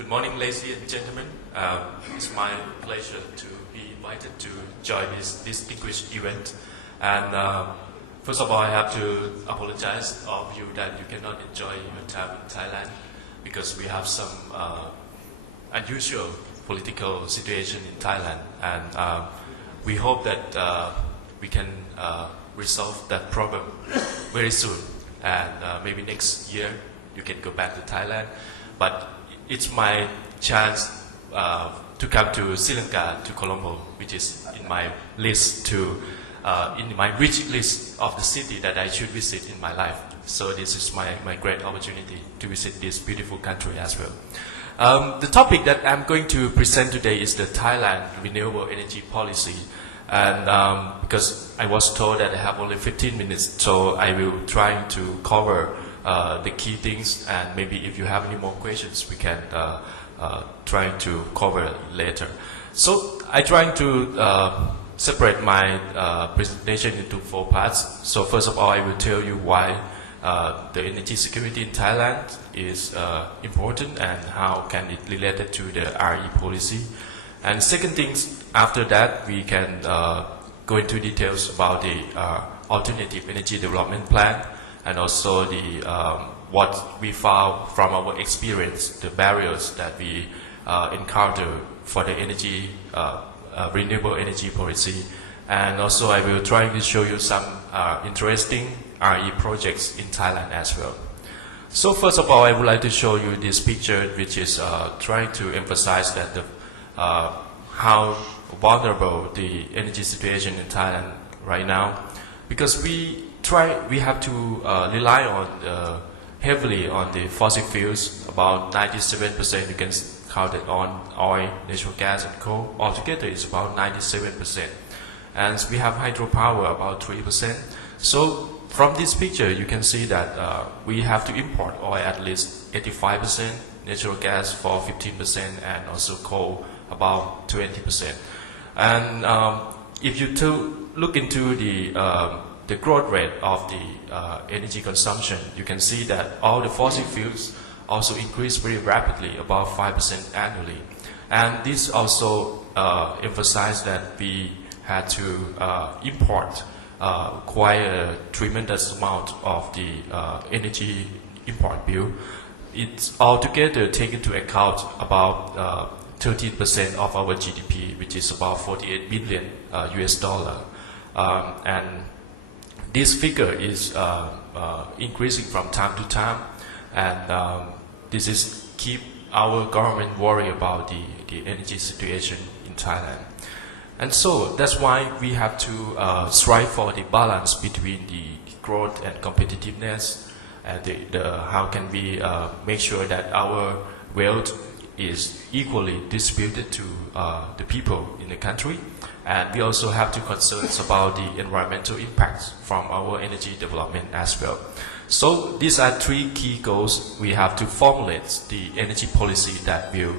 Good morning, ladies and gentlemen. It's my pleasure to be invited to join this distinguished event. And first of all, I have to apologize of you that you cannot enjoy your time in Thailand because we have some unusual political situation in Thailand, and we hope that we can resolve that problem very soon. And maybe next year you can go back to Thailand. But it's my chance to come to Sri Lanka, to Colombo, which is in my list in my rich list of the city that I should visit in my life. So this is my great opportunity to visit this beautiful country as well. The topic that I'm going to present today is the Thailand renewable energy policy. And because I was told that I have only 15 minutes, so I will try to cover the key things, and maybe if you have any more questions, we can try to cover later. So I try to separate my presentation into 4 parts. So first of all, I will tell you why the energy security in Thailand is important and how can it related to the RE policy. And second things, after that, we can go into details about the alternative energy development plan, and also the what we found from our experience, the barriers that we encounter for the energy renewable energy policy. And also I will try to show you some interesting RE projects in Thailand as well. So first of all, I would like to show you this picture, which is trying to emphasize that the how vulnerable the energy situation in Thailand right now, because we have to rely on heavily on the fossil fuels. About 97% you can count it on oil, natural gas and coal. Altogether it's about 97%. And we have hydropower about 3%. So from this picture you can see that we have to import oil at least 85%, natural gas for 15%, and also coal about 20%. And if you look into the growth rate of the energy consumption, you can see that all the fossil fuels also increase very rapidly, about 5% annually. And this also emphasized that we had to import quite a tremendous amount of the energy import bill. It's altogether taken into account about 13% of our GDP, which is about 48 billion US dollar. And this figure is increasing from time to time, and this is keep our government worried about the energy situation in Thailand. And so that's why we have to strive for the balance between the growth and competitiveness, and how can we make sure that our wealth is equally distributed to the people in the country. And we also have to concern about the environmental impacts from our energy development as well. So these are 3 key goals. We have to formulate the energy policy that will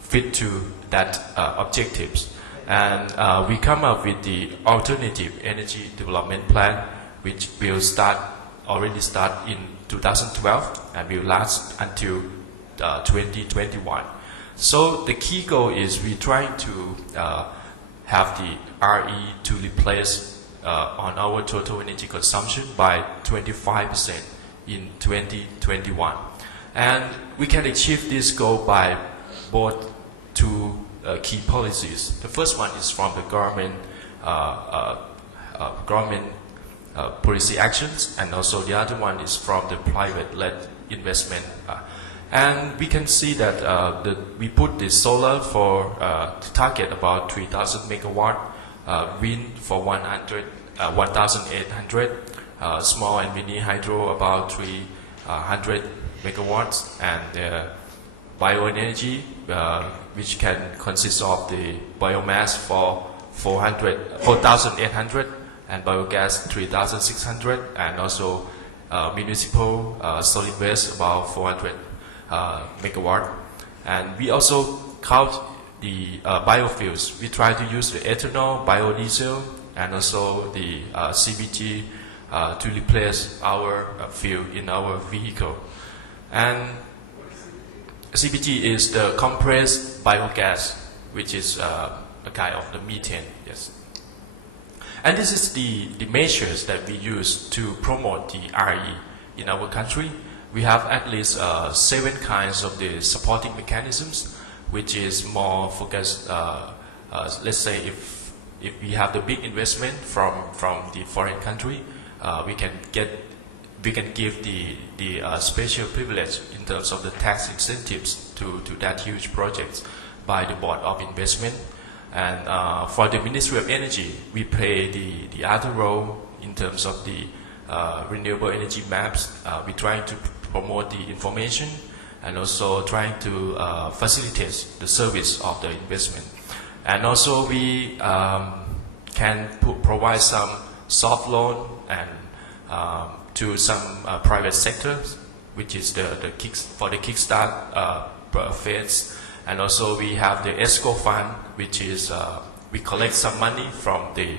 fit to that objectives. And we come up with the alternative energy development plan, which will already start in 2012 and will last until 2021. So the key goal is we trying to have the RE to replace on our total energy consumption by 25% in 2021. And we can achieve this goal by both 2 key policies. The first one is from the government policy actions, and also the other one is from the private-led investment. And we can see that we put the solar for to target about 3,000 megawatt, wind for 1,800, small and mini hydro about 300 megawatts, and bioenergy, which can consist of the biomass for 4,800, and biogas 3,600, and also municipal solid waste about 400 megawatt. And we also count the biofuels. We try to use the ethanol, biodiesel, and also the CBG to replace our fuel in our vehicle. And CBG is the compressed biogas, which is a kind of the methane. Yes. And this is the measures that we use to promote the RE in our country. We have at least 7 kinds of the supporting mechanisms, which is more focused. Let's say if we have the big investment from the foreign country, we can give the special privilege in terms of the tax incentives to that huge projects by the Board of Investment. And for the Ministry of Energy, we play the other role in terms of the renewable energy maps. We're trying to promote the information and also trying to facilitate the service of the investment. And also we can provide some soft loan and to some private sectors, which is for the kickstart phase. And also we have the ESCO fund, which is we collect some money from the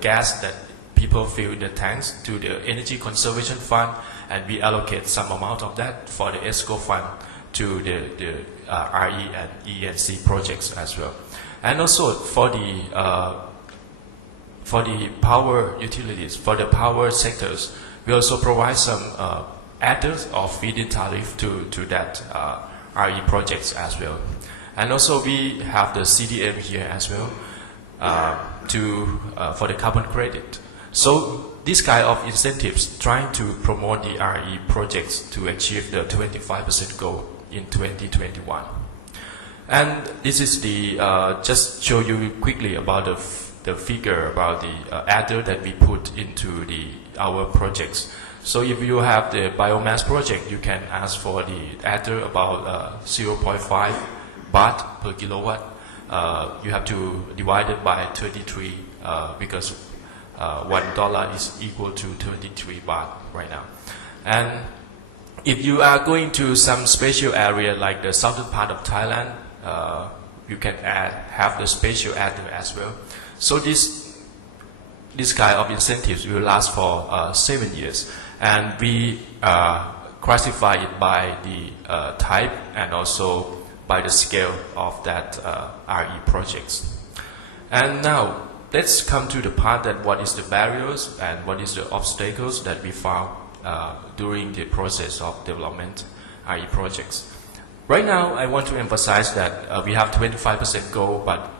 gas that people fill in the tanks to the energy conservation fund, and we allocate some amount of that for the ESCO fund to the RE and ENC projects as well. And also for the power utilities, for the power sectors, we also provide some adders or feed-in tariff to that RE projects as well. And also we have the CDM here as well for the carbon credit. So this kind of incentives trying to promote the RE projects to achieve the 25% goal in 2021. And this is the just show you quickly about the figure about the adder that we put into our projects. So if you have the biomass project, you can ask for the adder about 0.5 baht per kilowatt. You have to divide it by 33 because $1 is equal to 33 baht right now. And if you are going to some special area like the southern part of Thailand, you can have the special adder as well. So this kind of incentives will last for 7 years, and we classify it by the type and also by the scale of that RE projects. And now let's come to the part that what is the barriers and what is the obstacles that we found during the process of development RE projects. Right now, I want to emphasize that we have 25% goal, but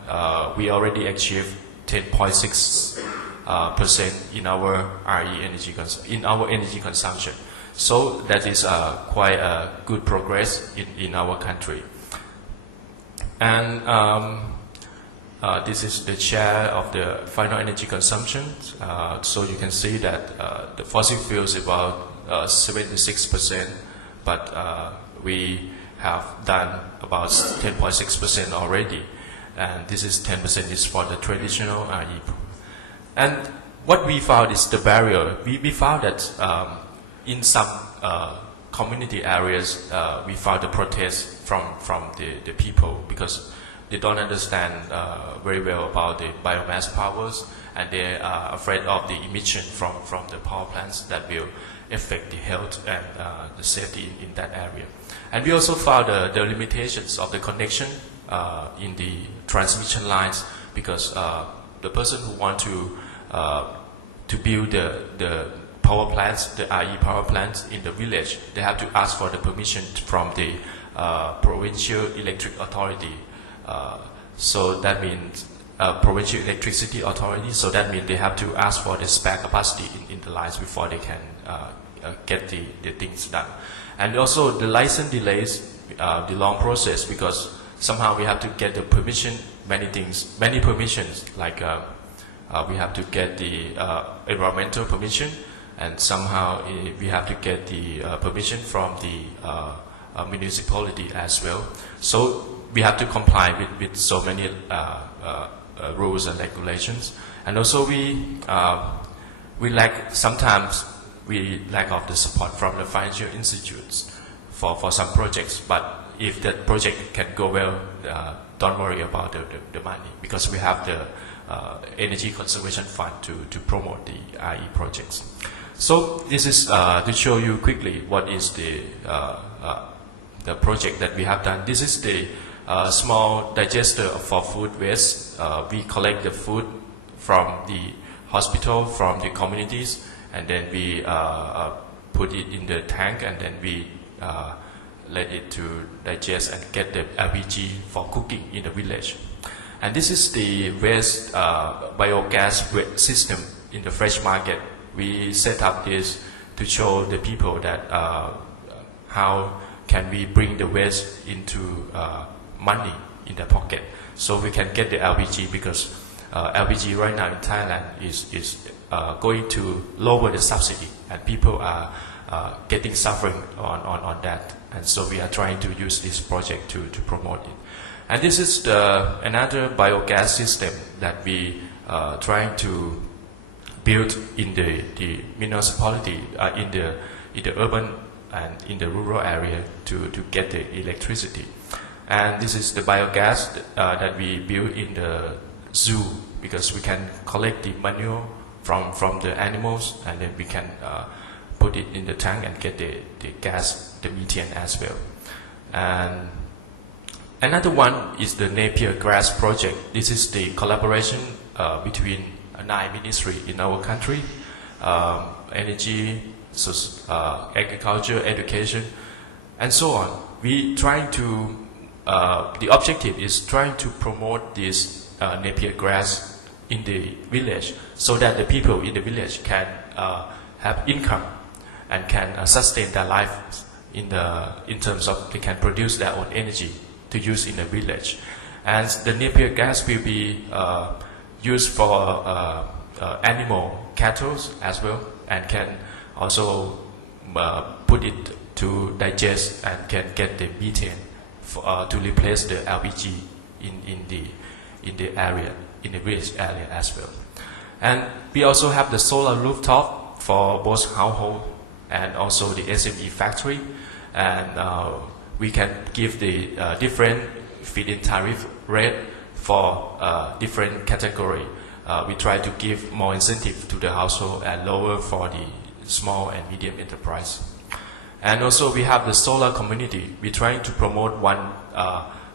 we already achieved 10.6% in our energy consumption. So that is quite a good progress in our country. And this is the share of the final energy consumption. So you can see that the fossil fuels is about 76%, but we have done about 10.6% already, and this is 10% is for the traditional RE. And what we found is the barrier. We found that in some community areas, we found the protest from the people because they don't understand very well about the biomass powers, and they are afraid of the emission from the power plants that will affect the health and the safety in that area. And we also found the limitations of the connection in the transmission lines because the person who want to build the power plants, the RE power plants in the village, they have to ask for the permission from the provincial electric authority. So that means provincial electricity authority. So that means they have to ask for the spare capacity in the lines before they can get the things done. And also the license delays the long process because somehow we have to get the permission, many permissions, like we have to get the environmental permission, and somehow we have to get the permission from the municipality as well. So we have to comply with so many rules and regulations. And also we sometimes we lack of the support from the financial institutes for some projects. But if that project can go well, don't worry about the money because we have the energy conservation fund to promote the RE projects. So this is to show you quickly what is the the project that we have done. This is the small digester for food waste. We collect the food from the hospital, from the communities, and then we put it in the tank, and then we let it to digest and get the LPG for cooking in the village. And this is the waste biogas waste system in the fresh market. We set up this to show the people that how can we bring the waste into money in the pocket, so we can get the LPG, because LPG right now in Thailand is going to lower the subsidy, and people are getting suffering on that. And so we are trying to use this project to promote it. And this is another biogas system that we trying to build in the municipality, in the urban and in the rural area to get the electricity. And this is the biogas that we build in the zoo, because we can collect the manure from the animals, and then we can put it in the tank and get the gas, the methane as well. And another one is the Napier Grass project. This is the collaboration between 9 ministries in our country: energy, agriculture, education, and so on. We trying to the objective is trying to promote this Napier Grass in the village, so that the people in the village can have income and can sustain their life in terms of they can produce their own energy to use in the village. And the Napier Grass will be used for animal, cattle as well, and can also put it to digest and can get the methane to replace the LPG in the area, in the village area as well. And we also have the solar rooftop for both household and also the SME factory, and we can give the different feed-in tariff rate for different category. We try to give more incentive to the household and lower for the small and medium enterprise. And also we have the solar community. We're trying to promote 1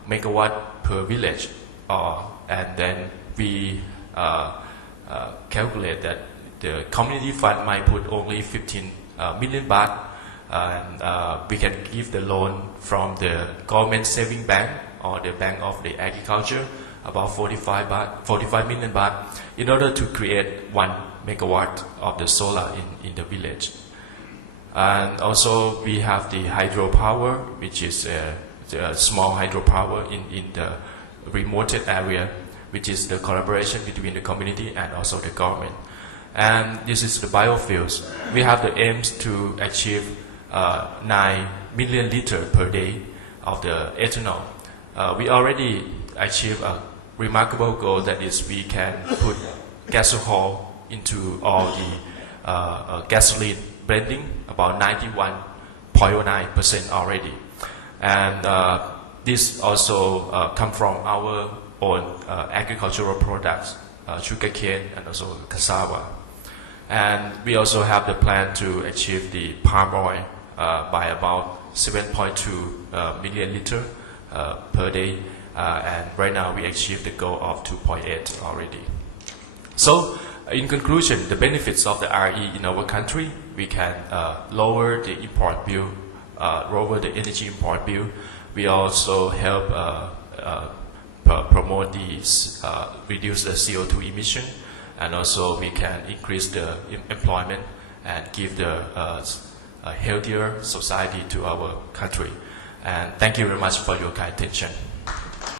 megawatt per village, and then we calculate that the community fund might put only 15 million baht, and we can give the loan from the government saving bank or the bank of the agriculture about 45 million baht, in order to create 1 megawatt of the solar in the village. And also we have the hydropower, which is a small hydropower in the remote area, which is the collaboration between the community and also the government. And this is the biofuels. We have the aims to achieve 9 million liters per day of the ethanol. We already achieved a remarkable goal, that is we can put gasohol into all the gasoline blending, about 91.9% already. And this also come from our own agricultural products, sugarcane and also cassava. And we also have the plan to achieve the palm oil by about 7.2 million liters per day. And right now we achieved the goal of 2.8 already. So in conclusion, the benefits of the RE in our country: we can lower the import bill, lower the energy import bill. We also help promote reduce the CO2 emission, and also we can increase the employment and give a healthier society to our country. And thank you very much for your kind attention.